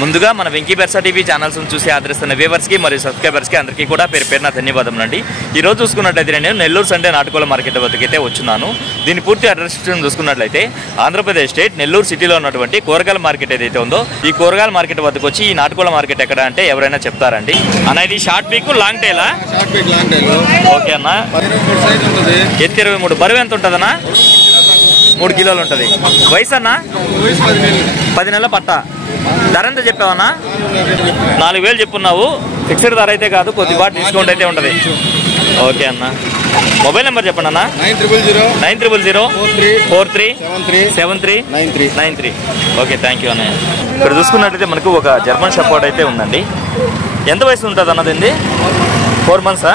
ముందుగా మన Venky బెర్సా TV channels చూసి ఆదరిస్తున్న వ్యూవర్స్కి మరియు సబ్స్క్రైబర్స్కి అందరికీ కూడా పేరు పేరున ధన్యవాదములు అండి. ఈరోజు చూసుకున్నట్లయితే నేను నెల్లూరు సండే నాటుకోళ్ల మార్కెట్ వద్దకైతే వచ్చున్నాను. దీని పూర్తి అడ్రస్ చూసుకున్నట్లయితే ఆంధ్రప్రదేశ్ స్టేట్ నెల్లూరు సిటీలో ఉన్నటువంటి కూరగాయల మార్కెట్ ఏదైతే ఉందో ఈ కూరగాయల మార్కెట్ వద్దకు వచ్చి ఈ నాటుకోళ్ల మార్కెట్ ఎక్కడ అంటే ఎవరైనా చెప్తారండి. అన్న ఇది షార్ట్ పీక్ లాంగ్ టైలా? ఓకే అన్న. ఎత్తు 23. బరువు ఎంత ఉంటుందన్నా? 3 కిలోలు ఉంటుంది. వయసు అన్న? 10 నెలల పట్ట. ధర ఎంత చెప్పావన్నా? 4,000 చెప్పున్నావు. ఫిక్స్డ్ ధర అయితే కాదు, కొద్దిపాటు డిస్కౌంట్ అయితే ఉంటుంది. ఓకే అన్న. మొబైల్ నెంబర్ చెప్పండి అన్న. 9000437393 ఓకే, థ్యాంక్ యూ అన్నయ్య. ఇక్కడ చూసుకున్నట్లయితే మనకు ఒక జర్మన్ షెపర్డ్ అయితే ఉందండి. ఎంత వయసు ఉంటుంది అన్నది? 4 మంత్సా?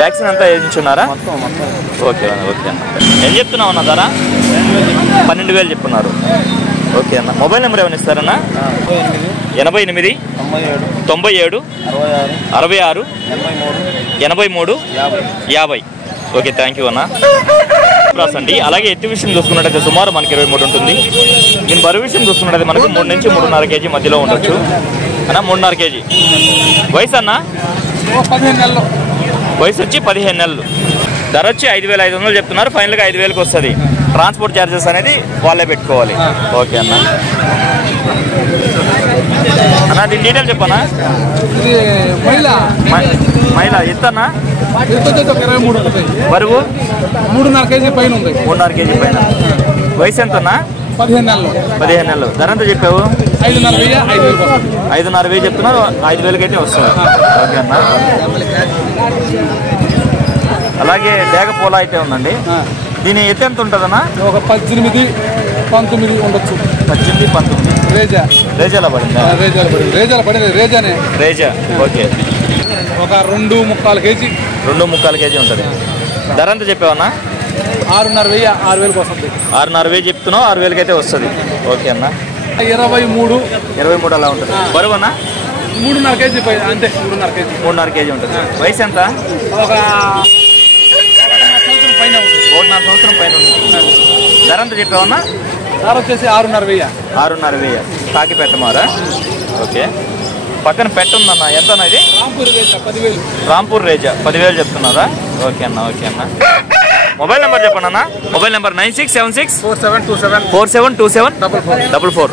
వ్యాక్సిన్ అంతా వేయించున్నారా? ఓకే అన్న. ఓకే అన్న. ఏం చెప్తున్నావు అన్న ధర? 12,000 చెప్తున్నారు. ఓకే అన్న. మొబైల్ నెంబర్ ఏమైనా ఇస్తారన్నా? 88 97 66 83 50. ఓకే, థ్యాంక్ యూ అన్న. అండి. అలాగే ఎత్తు విషయం చూసుకున్నట్టయితే సుమారు మనకి 23 ఉంటుంది. దీని బరువు విషయం చూసుకున్నట్టయితే మనకు 3 నుంచి 3.5 కేజీ మధ్యలో ఉండొచ్చు అన్న. 3.5 కేజీ. వయసు అన్న? 15 నెలలు. వయసు వచ్చి 15 నెలలు. ధర వచ్చి 5,500 చెప్తున్నారు. ఫైనల్గా 5,000కి వస్తుంది. ట్రాన్స్పోర్ట్ ఛార్జెస్ అనేది వాళ్ళే పెట్టుకోవాలి. ఓకే అన్న. అన్న దీని డీటెయిల్ చెప్పనా? మైలా ఎత్తన్నా? బరువు 3.5 కేజీ పైన ఉంది. 3.5 కేజీ పైన. వయసు ఎంతన్నా? 15 నెలలు. 15 నెలలు. ధర ఎంత చెప్పావు? 5,500 చెప్తున్నారు. 5,000కి అయితే వస్తుంది. ఓకే అన్న. అలాగే డేగ పోలా అయితే ఉందండి. దీని ఎత్తు ఎంత ఉంటుందన్నా? ఒక 18, 19 ఉండొచ్చు. 18, 19. రేజాలా పడిందా? రేజానే. రేజా. ఓకే. ఒక 2.25 కేజీ. 2.25 కేజీ ఉంటుంది. ధర ఎంత చెప్పావన్నా? 6,500 6,000కి వస్తుంది. 6,500 చెప్తున్నావు. 6,000కి అయితే వస్తుంది. ఓకే అన్న. 23 అలా ఉంటుంది. బరువు అన్న? 3.5 కేజీ అంతే. 3.5 కేజీ ఉంటుంది. వయసు ఎంత? ఒక 1.5 సంవత్సరం పైన ఉంది. ధర ఎంత చెప్పావన్నా? ధర వచ్చేసి 6,500. 6,500. కాకి పెట్టమారా? ఓకే. పక్కన పెట్టుందన్న. ఎంత అన్న ఇది? రాంపూర్ రేజా 10,000 చెప్తున్నారా? ఓకే అన్న. ఓకే అన్న. మొబైల్ నెంబర్ చెప్పండి అన్న. Mobile number 9676472744.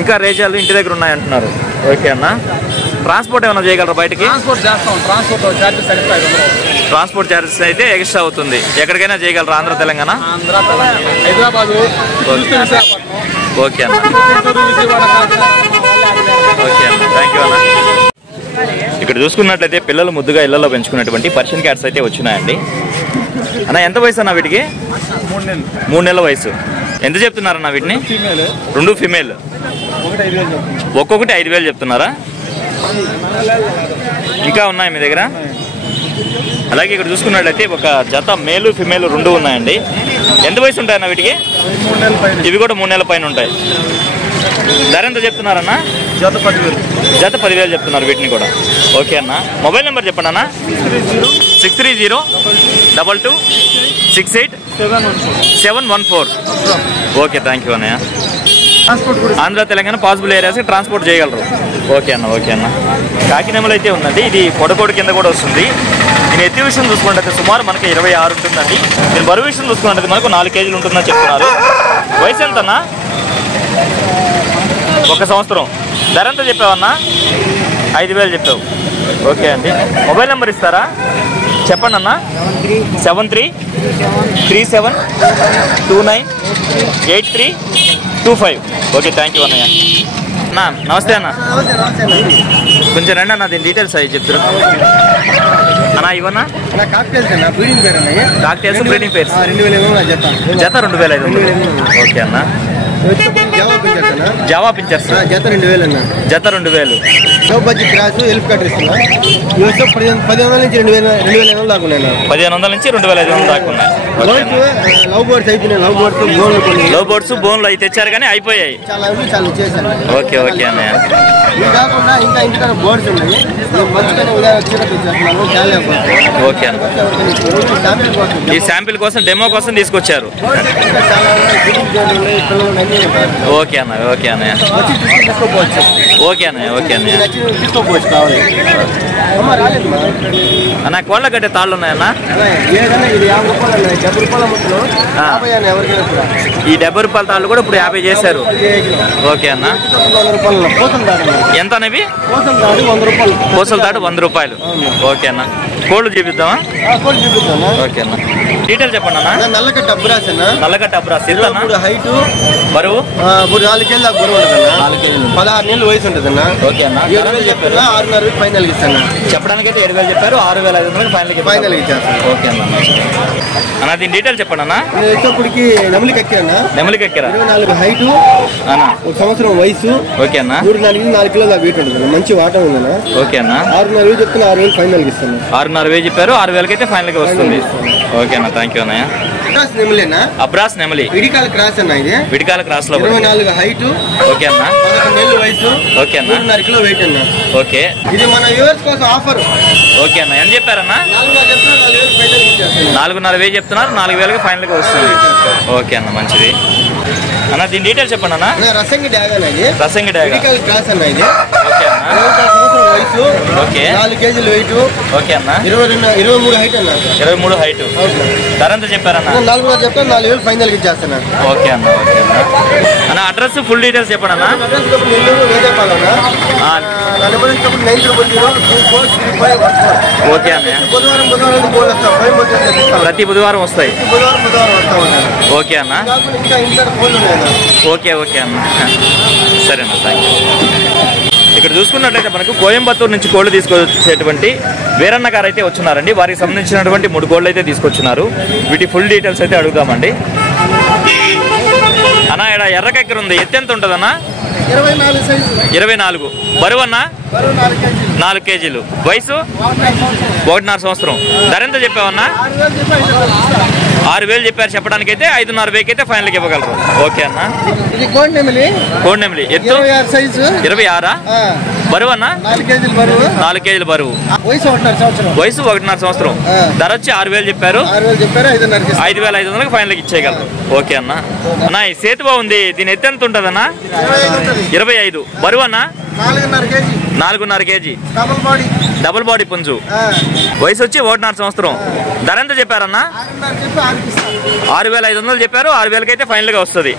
ఇంకా రేజాలు ఇంటి దగ్గర ఉన్నాయి అంటున్నారు. ఓకే అన్న. ట్రాన్స్పోర్ట్ ఏమైనా చేయగలరా బయటికి? ట్రాన్స్పోర్ట్ ఛార్జెస్ అయితే ఎక్స్ట్రా అవుతుంది. ఎక్కడికైనా చేయగలరా? ఆంధ్ర తెలంగాణ? హైదరాబాద్. ఓకే అన్న. ఓకే అన్న. థ్యాంక్ యూ అన్న. ఇక్కడ చూసుకున్నట్లయితే పిల్లలు ముద్దుగా ఇళ్లలో పెంచుకున్నటువంటి పర్షియన్ క్యాట్స్ అయితే వచ్చినాయండి. అన్న ఎంత వయసు అన్న వీటికి? 3 నెలల వయసు. ఎంత చెప్తున్నారన్న వీటిని? 2 ఫీమేల్. ఒక్కొక్కటి 5,000 చెప్తున్నారా? ఇంకా ఉన్నాయి మీ దగ్గర? అలాగే ఇక్కడ చూసుకున్నట్లయితే ఒక జత మేలు ఫిమేల్ 2 ఉన్నాయండి. ఎంత వయసు ఉంటాయన్న వీటికి? ఇవి కూడా 3 నెలల పైన ఉంటాయి. ధర ఎంత చెప్తున్నారన్న? జత 10,000 చెప్తున్నారు వీటిని కూడా. ఓకే అన్న. మొబైల్ నెంబర్ చెప్పండి అన్న. 630222687714. ఓకే, థ్యాంక్ యూ అన్నయ్య. ఆంధ్ర తెలంగాణ పాసిబుల్ ఏరియాస్కి ట్రాన్స్పోర్ట్ చేయగలరు. ఓకే అన్న. ఓకే అన్న. కాకినామలో అయితే ఉందండి. ఇది పొడకోడి కింద కూడా వస్తుంది. దీని ఎత్తు విషయం చూసుకున్నట్టయితే సుమారు మనకి 26 ఉంటుందండి. దీని బరువు విషయం చూసుకున్నట్టయితే మనకు 4 కేజీలు ఉంటుందని చెప్తున్నారు. వయసు ఎంతన్నా? 1 సంవత్సరం. ధర ఎంత చెప్పావన్నా? 5,000 చెప్పావు. ఓకే అండి. మొబైల్ నెంబర్ ఇస్తారా? చెప్పండి అన్న. 7337298325. ఓకే, థ్యాంక్ యూ అన్నయ్య. అన్న నమస్తే అన్న. కొంచెం రండి అన్న. దీని డీటెయిల్స్ అవి చెప్తారు అన్న. ఇవన్నా కాక్టైల్స్ బ్రీడింగ్ పేర్స్. జత 2,500. ఓకే అన్న. జావా పించర్స్ జత 2,000 అన్న. జత 2,000. లో బడ్జెట్ క్రాస్ ఎల్ఫ్ కట్ ఇస్తున్నా. 1,500 నుంచి 2,500 దాకా ఉన్నాయి. 1,500 నుంచి 2,500 దాకా ఉన్నాయి. లవ్ బర్డ్స్ అయిపోయినాయి. లవ్ బర్డ్స్ బోన్లు అయితే తెచ్చారు కానీ అయిపోయాయి. చాలా చేశాను. ఓకే. ఓకే అన్నయ్య. ఇవి కాకుండా ఇంకా ఇంటికాడ బర్డ్స్ ఉన్నాయి. మంచిగానే ఉదయం వచ్చేటట్టు చేస్తున్నాను. ఓకే అన్న. ఈ శాంపిల్ కోసం డెమో కోసం తీసుకొచ్చారు. ఓకే అన్న ఓకే అన్నయ్య వచ్చి తీసుకోపోవచ్చు. ఓకే అన్నయ్య ఓకే అన్నయ్య తీసుకోపోవచ్చు కావాలి. అన్న కోళ్ళ గడ్డ తాళ్ళు ఉన్నాయన్న ఏదైనా ఇది 50 రూపాయలు అన్న, 70 రూపాయలు అమ్ముతున్నాం. 50 అన్న ఎవరికైనా కూడా. ఈ 70 రూపాయల తాళ్ళు కూడా ఇప్పుడు 50 చేశారు. ఓకే అన్న 100 రూపాయలు పూసలు దాడు. ఎంత అనేవి పూసలు దాడు 100 రూపాయలు. పూసల తాడు 100 రూపాయలు. ఓకే అన్న కోళ్ళు చూపిద్దామా? కోళ్ళు చూపిస్తాను. ఓకే అన్న డీటెయిల్ చెప్పండి అన్న. నల్లకట్ట అబ్రాస్ అన్న, నల్లగట్ట అబ్రాస్ ఎంత అన్న? ఇప్పుడు హైట్ బరువు 4 కేజీల దాకా బరువు ఉంటుంది అన్న. 4 కేజీలు 16 నెలలు వయసు ఉంటుంది అన్న. ఓకే అన్న 7,000 చెప్పారు, 6,500 ఫైనల్ ఇస్తాను. చెప్పడానికైతే 7,000 చెప్పారు, 6,500 ఫైనల్ ఇచ్చేస్తాను. ఓకే అన్న అన్న దీని డీటెయిల్ చెప్పండి అన్న. నేను వచ్చేప్పటికి నెమలికి ఎక్కాను. నెమలికి ఎక్కరా 24 హైట్, అన్న 1 సంవత్సరం వయసు, ఓకే అన్న 4 కిలోల దాకా వెయిట్ ఉంటుంది. మంచి వాటం ఉందన్న. ఓకే అన్న 6,500 చెప్తున్నా, 6,000 ఫైనల్ ఇస్తాను. 6,500 చెప్పారు, 6,000 అయితే ఫైనల్ గా వస్తుంది. ఓకే అన్న థ్యాంక్ యూ అన్నయ్య. అబ్రాస్ నెమలేనా? అబ్రాస్ నెమలి విడికాల క్రాస్ అన్న. ఇది విడికాల క్రాస్ లో 24 హైట్, ఓకే అన్న 11 నెలల వయసు, ఓకే అన్న 4,500 కిలో వెయిట్ అన్న. ఓకే ఇది మన వ్యూవర్స్ కోసం ఆఫర్. ఓకే అన్న ఎంత చెప్పారన్న? 4,500 చెప్తున్నా, 4,000 ఫైనల్ ఇచ్చేస్తాను. 4,500 చెప్తున్నారు, 4,000 ఫైనల్ గా వస్తుంది. ఓకే అన్న మంచిది అన్న దీని డీటెయిల్ చెప్పండి అన్న. రసంగి డ్యాగ్ అన్న. ఇది రసంగి డ్యాగ్ విడికాల క్రాస్ అన్న. ఇది ఓకే అన్న 21 సంవత్సరం వయసు, ఓకే 4 కేజీల వెయిట్, ఓకే అన్న 23 హైట్ అన్న. 23 హైట్ ధర ఎంత చెప్పారన్న? 4,500 చెప్తాను, 4,000 ఫైనల్ ఇచ్చేస్తాను. ఓకే అన్న ఓకే అన్న అన్న అడ్రస్ ఫుల్ డీటెయిల్స్ చెప్పండి అన్న. నెల్లూరు వేదేపాలన్న. ఆ, నా నెంబర్ ఇచ్చినప్పుడు 900 ఓకే అన్నయ్య బుధవారం గోల్డ్ వస్తాం. 5 మంది తెప్పిస్తాం. ప్రతి బుధవారం వస్తాయి. బుధవారం వస్తా ఉంటాను. ఓకే అన్న కాకుండా ఇంకా ఇంటర్ ఫోన్లు ఉన్నాయి అన్న. ఓకే ఓకే అన్న సరే అన్న థ్యాంక్ యూ. ఇక్కడ చూసుకున్నట్లయితే మనకు కోయంబత్తూరు నుంచి కోళ్ళు తీసుకొచ్చేటువంటి వీరన్న గారు అయితే వచ్చున్నారండి. వారికి సంబంధించినటువంటి 3 కోళ్ళు అయితే తీసుకొచ్చున్నారు. వీటి ఫుల్ డీటెయిల్స్ అయితే అడుగుదామండి. అన్న ఇక్కడ ఎర్రకెక్కర ఉంది, ఎత్తు ఎంత ఉంటుంది అన్న? 24 సైజు, 24. బరువు అన్న? 4 కేజీలు, 4 కేజీలు. వయసు 1.5 సంవత్సరం. ధర ఎంత చెప్పావన్నా? 6,000 చెప్పారు. చెప్పడానికైతే 5,500 అయితే ఫైనల్కి ఇవ్వగలరు. ఓకే అన్న ఇది కోడి నెమిలి. కోడి నెమిలి ఎత్తు 26 సైజు, 26. బరువు అన్న? 4 కేజీలు బరువు, 4 కేజీల బరువు. వయసు 1.5 సంవత్సరం. వయసు 1.5 సంవత్సరం. ధర వచ్చి 6,000 చెప్పారు. 6,000 చెప్పారు, 5,500 5,500 ఫైనల్కి ఇచ్చేయగలరు. ఓకే అన్న అన్న ఈ సేతు బాగుంది, దీని ఎత్తు ఎంత ఉంటుంది అన్న? 25. బరువు అన్న? 4,500 కేజీ, 4.5 కేజీ. డబుల్ బాడీ పుంజు. వయసు వచ్చి 1.5 సంవత్సరం. ధర ఎంత చెప్పారన్న? 6,500 చెప్పారు. 6,000 అయితే ఫైనల్గా వస్తుంది.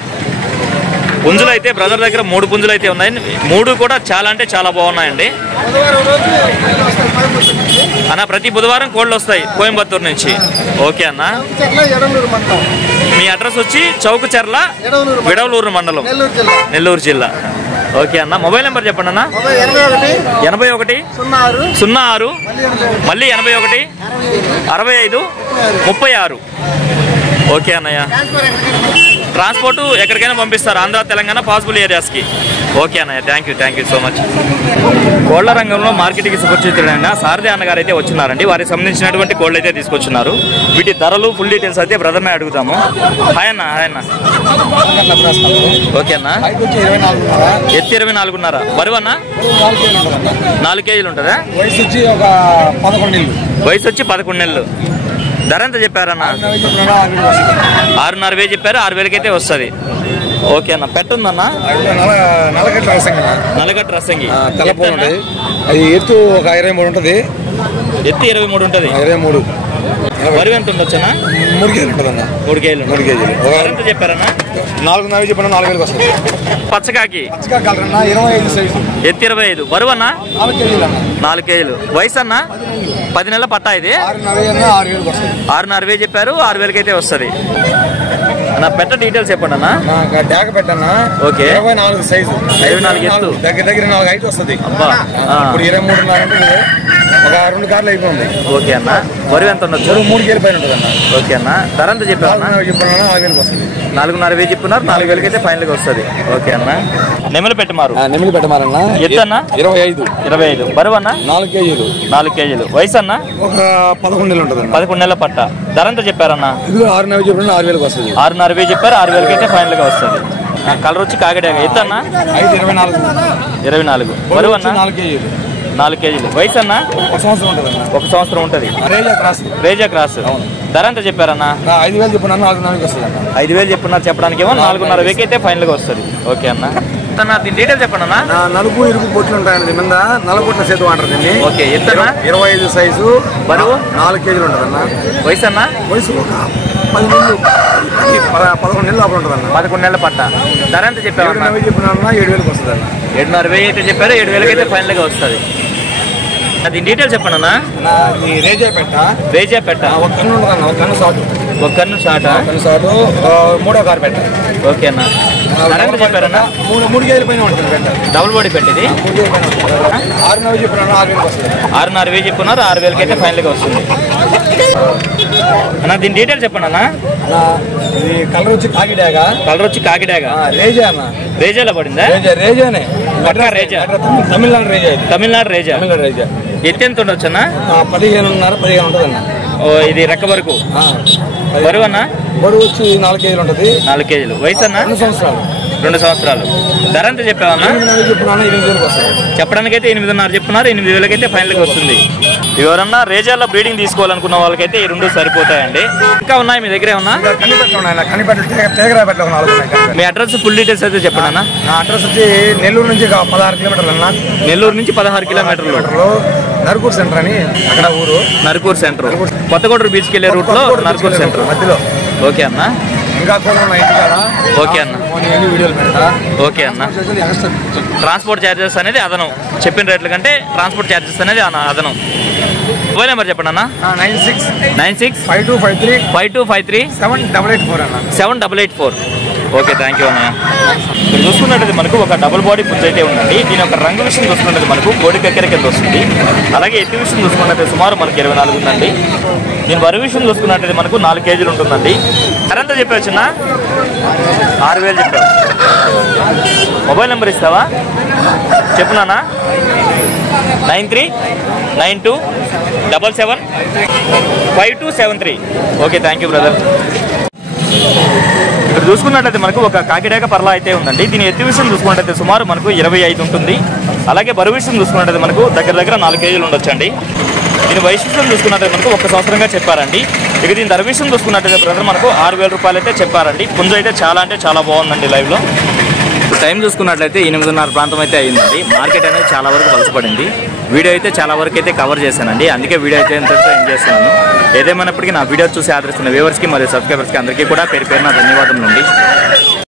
పుంజులు అయితే బ్రదర్ దగ్గర 3 పుంజులు అయితే ఉన్నాయి. 3 కూడా చాలా అంటే చాలా బాగున్నాయండి అన్న. ప్రతి బుధవారం కోళ్ళు వస్తాయి కోయంబత్తూరు నుంచి. ఓకే అన్న మీ అడ్రస్ వచ్చి చౌకచెర్ల, విడవలూరు మండలం, నెల్లూరు జిల్లా. ఓకే అన్న మొబైల్ నెంబర్ చెప్పండి అన్న. 81 06 మళ్ళీ 81 65 36. ఓకే అన్నయ్య ట్రాన్స్పోర్ట్ ఎక్కడికైనా పంపిస్తారు, ఆంధ్ర తెలంగాణ పాసిబుల్ ఏరియాస్కి. ఓకే అన్నయ్య థ్యాంక్ యూ సో మచ్. కోళ్ల రంగంలో మార్కెట్కి సుపరిచితుడైన సారథి అన్నగారు అయితే వచ్చినారండి. వారికి సంబంధించినటువంటి కోళ్ళు అయితే తీసుకొచ్చున్నారు. వీటి ధరలు ఫుల్ డీటెయిల్స్ అయితే బ్రదర్నే అడుగుతాము. హాయ్ అన్న. ఓకే అన్న ఎత్తు 24.5. బరువు అన్న? 4 కేజీలు ఉంటుందా? వయసు వచ్చి 11 నెలలు. ధర ఎంత చెప్పారన్న? 6,500 చెప్పారు. 6,000 అయితే వస్తుంది. ఓకే అన్న పెట్టుందన్న? నల్లగట్ట రసంగి. అది ఎత్తు ఒక 23 ఉంటుంది. ఎత్తు 23 ఉంటుంది. 23. బరువు ఎంత ఉండొచ్చు అన్న? 3 కేజీలు ఉంటుందన్న. 3 కేజీలు. 3 కేజీలు. ఎంత చెప్పారన్న? 4,500 చెప్పిన 4,000 వస్తుంది. పచ్చకాకి 25 సైజు. ఎత్తు 25. బరువు అన్న? 4 కేజీలు అన్న. 4 కేజీలు. వయసు అన్న? 10 నెలల పట్టా. ఇది 6,500 వస్తుంది. 6,500 చెప్పారు. 6,000 అయితే వస్తుంది. నా పెట్ట డీటెయిల్స్ చెప్పండి అన్న. డ్యాగ పెట్టన్నా. ఓకే 24 సైజు, 24 ఎత్తు. దగ్గర 4 హైట్ వస్తుంది. అబ్బా ఇప్పుడు 23 అంటే ఒక 2 కార్లు అయిపోయింది. ఓకే అన్న బరువు ఎంత ఉండొచ్చు? 3 కేజీల పైన ఉంటుంది అన్న. ఓకే అన్న ధర ఎంత చెప్పారు? 4,000 వస్తుంది. 4,500 చెప్పున్నారు. 4,000 అయితే ఫైనల్గా వస్తుంది. ఓకే అన్న నెమలి పెట్టమారు. నెమిలి పెట్టమారన్న. ఎత్తు అన్న? 25. బరువు అన్న? 4 కేజీలు. 4 కేజీలు. వయసు అన్న? ఒక 11 నెలలు ఉంటుంది. 11 నెలల పట్ట. ధర ఎంత చెప్పారన్న? ఇది 6,500 చెప్పిన 6,000 వస్తుంది. 6,500 చెప్పారు. 6,000 అయితే ఫైనల్గా వస్తుంది. కలర్ వచ్చి కాకడాక. ఎత్తు అన్న? 24. బరువు అన్న? 4 కేజీలు. 4 కేజీలు. వయసు అన్న? 1 సంవత్సరం ఉంటుంది. 1 సంవత్సరం ఉంటుంది. రేజా క్రాస్. రేజా క్రాస్. ధర ఎంత చెప్పారన్నా? 5,000 చెప్పున్నాను, 4,500 వస్తుంది అన్న. 5,000 చెప్పున్నారు, చెప్పడానికి ఏమో 4,500 అయితే ఫైనల్గా వస్తుంది. ఓకే అన్న. అన్న దీని డీటెయిల్ చెప్పండి అన్న. నలుపు ఇరుపు బొట్లు ఉంటాయండి మీద, నలగొట్టిన చేతు అంటారు దీన్ని. ఓకే, ఎత్తనా? 25 సైజు, బరువు 4 కేజీలు ఉంటుంది అన్న. వయసు అన్న? వయసు ఒక 10 నెలలు, 11 నెలలు అప్పుడు ఉంటుంది అన్న. 11 నెలల పట్ట. ధర ఎంత చెప్పారు? 7,500 చెప్పినా 7,000 వస్తుంది అన్న. 7,500 అయితే చెప్పారు, 7,000 అయితే ఫైనల్గా వస్తుంది. దీని డీటెయిల్ చెప్పండి అన్న. రేజా పెట్ట, రేజా పెట్ట. ఒక కన్ను ఉంటుంది అన్న, ఒక కన్ను షార్ట్, ఒక కన్ను షార్టా? కన్ను షార్ట్, 3వ కారు పెట్ట. ఓకే అన్న. ధర ఎంత చెప్పారన్న? 3 కేజీల పైన ఉంటుంది పెట్ట. డబుల్ బాడీ పెట్టింది. 3 కేజీల పైన ఉంటుంది. 6,500 చెప్పినా 6,000 వస్తుంది. 6,500 చెప్పున్నారు, 6,000 అయితే ఫైనల్గా వస్తుంది అన్న. దీని డీటెయిల్ చెప్పండి అన్న. ఇది కలర్ వచ్చి కాకిడాగ. కలర్ వచ్చి కాకిడాగా. రేజా అన్న. రేజాలో పడిందా? రేజానే, రేజా. తమిళనాడు రేజా ఇది. తమిళనాడు రేజా. తమిళనాడు రేజా. ఎత్తు ఎంత ఉండొచ్చు అన్న? 15 ఉంటుంది అన్న. ఓ, ఇది రెక్క వరకు. బరువు అన్న? బరువు వచ్చి 4 కేజీలు ఉంటుంది. 4 కేజీలు. వయసు అన్న? 2 సంవత్సరాలు. 2 సంవత్సరాలు. ధర ఎంత చెప్పావన్నా? 8,500 చెప్పినా 8,000 వస్తుంది. చెప్పడానికైతే 8,500 చెప్తున్నారు, 8,000 అయితే ఫైనల్గా వస్తుంది. ఎవరన్నా రేజాల్లో బ్రీడింగ్ తీసుకోవాలనుకున్న వాళ్ళకైతే ఈ 2 సరిపోతాయండి. ఇంకా ఉన్నాయి మీ దగ్గరే ఉన్నా? కనిపెట్టలు ఉన్నాయి, కనిపెట్టలు తేగరా పెట్టలు 4 ఉన్నాయి. మీ అడ్రస్ ఫుల్ డీటెయిల్స్ అయితే చెప్పండి అన్న. నా అడ్రస్ వచ్చి నెల్లూరు నుంచి 16 కిలోమీటర్లు అన్న. నెల్లూరు నుంచి 16 కిలోమీటర్లు. నరుకూరు సెంటర్ అని అక్కడ ఊరు. నరుకూరు సెంటర్. కొత్తగూడూరు బీచ్కి వెళ్ళే రూట్లో నరుకూరు సెంటర్ మధ్యలో. ఓకే అన్న. ఇంకా కొన్ని ఉన్నాయి ఇంటికాడ. ఓకే అన్న. వీడియోలు పెడతా. ఓకే అన్న. ట్రాన్స్పోర్ట్ ఛార్జెస్ అనేది అదనం, చెప్పిన రేట్ల కంటే ట్రాన్స్పోర్ట్ ఛార్జెస్ అనేది అదనం. మొబైల్ నెంబర్ చెప్పండి అన్న. 965253 5253 7884 అన్న. 7884. ఓకే, థ్యాంక్ యూ అన్నయ్య. ఇక్కడ చూసుకున్నట్టు మనకు ఒక డబుల్ బాడీ పుంజ అయితే ఉందండి. దీని యొక్క రంగు విషయం చూసుకున్నట్టు మనకు కోడి కక్కెర కింద వస్తుంది. అలాగే ఎత్తు విషయం చూసుకున్నట్టు సుమారు మనకి 24 ఉందండి. దీని బరువు విషయం చూసుకున్నట్టు మనకు 4 కేజీలు ఉంటుందండి. ఎంత చెప్పావు చిన్న? 6,000 చెప్పావు. మొబైల్ నెంబర్ ఇస్తావా? చెప్పునా? 9392775273. Okay, thank you brother. ఇక్కడ చూసుకున్నట్లయితే మనకు ఒక కాకిడాక పర్లా అయితే ఉందండి. దీని ఎత్తు విషయం చూసుకున్నట్లయితే సుమారు మనకు 25 ఉంటుంది. అలాగే బరువు విషయం చూసుకున్నట్లయితే మనకు దగ్గర 4 కేజీలు ఉండొచ్చండి. దీని వయసు విషయం చూసుకున్నట్లయితే మనకు 1 సంవత్సరంగా చెప్పారండి. ఇక దీని ధర విషయం చూసుకున్నట్లయితే బ్రదర్ మనకు 6,000 రూపాయలు అయితే చెప్పారండి. పుంజ అయితే చాలా అంటే చాలా బాగుందండి లైవ్లో. టైం చూసుకున్నట్లయితే 8:30 ప్రాంతం అయితే అయిందండి. మార్కెట్ అనేది చాలా వరకు బలసపడింది. వీడియో అయితే చాలా వరకు అయితే కవర్ చేశానండి. అందుకే వీడియో అయితే ఎంతతో ఎంజాయ్ చేస్తున్నాను. ఏదేమైనప్పటికీ నా వీడియో చూసి ఆదరిస్తున్న వ్యూవర్స్కి మరియు సబ్స్క్రైబర్స్కి అందరికీ కూడా పేరు పేరున ధన్యవాదములు అండి.